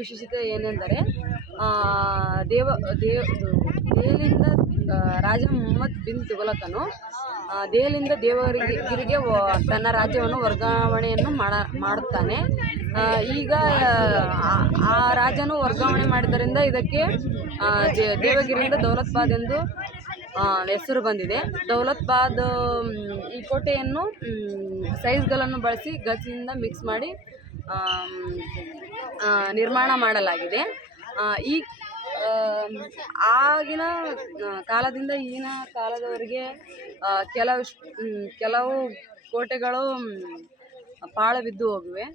ವಿಶೇಷತೆ ಏನೆಂದರೆ ದೆಹಲಿಯಿಂದ ರಾಜ ಮೊಹಮ್ಮದ್ ಬಿನ್ ತುಘಲಕನು ದೆಹಲಿಯಿಂದ ದೇವಗಿರಿಗೆ ತನ್ನ ರಾಜ್ಯವನ್ನು ವರ್ಗಾವಣೆಯನ್ನು ಮಾಡುತ್ತಾನೆ. ಈಗ ಆ ರಾಜನು ವರ್ಗಾವಣೆ ಮಾಡಿದ್ದರಿಂದ ಇದಕ್ಕೆ ದೇವಗಿರಿಯಿಂದ ದೌಲತಾಬಾದ್ ಎಂದು ಹೆಸರು ಬಂದಿದೆ. ದೌಲತಾಬಾದ್ ಈ ಕೋಟೆಯನ್ನು ಸೈಜ್ಗಳನ್ನು ಬಳಸಿ ಗಚ್ಚಿನಿಂದ ಮಿಕ್ಸ್ ಮಾಡಿ ನಿರ್ಮಾಣ ಮಾಡಲಾಗಿದೆ. ಈ ಆಗಿನ ಕಾಲದಿಂದ ಈಗಿನ ಕಾಲದವರೆಗೆ ಕೆಲವು ಕೋಟೆಗಳು ಪಾಳು ಬಿದ್ದು ಹೋಗಿವೆ.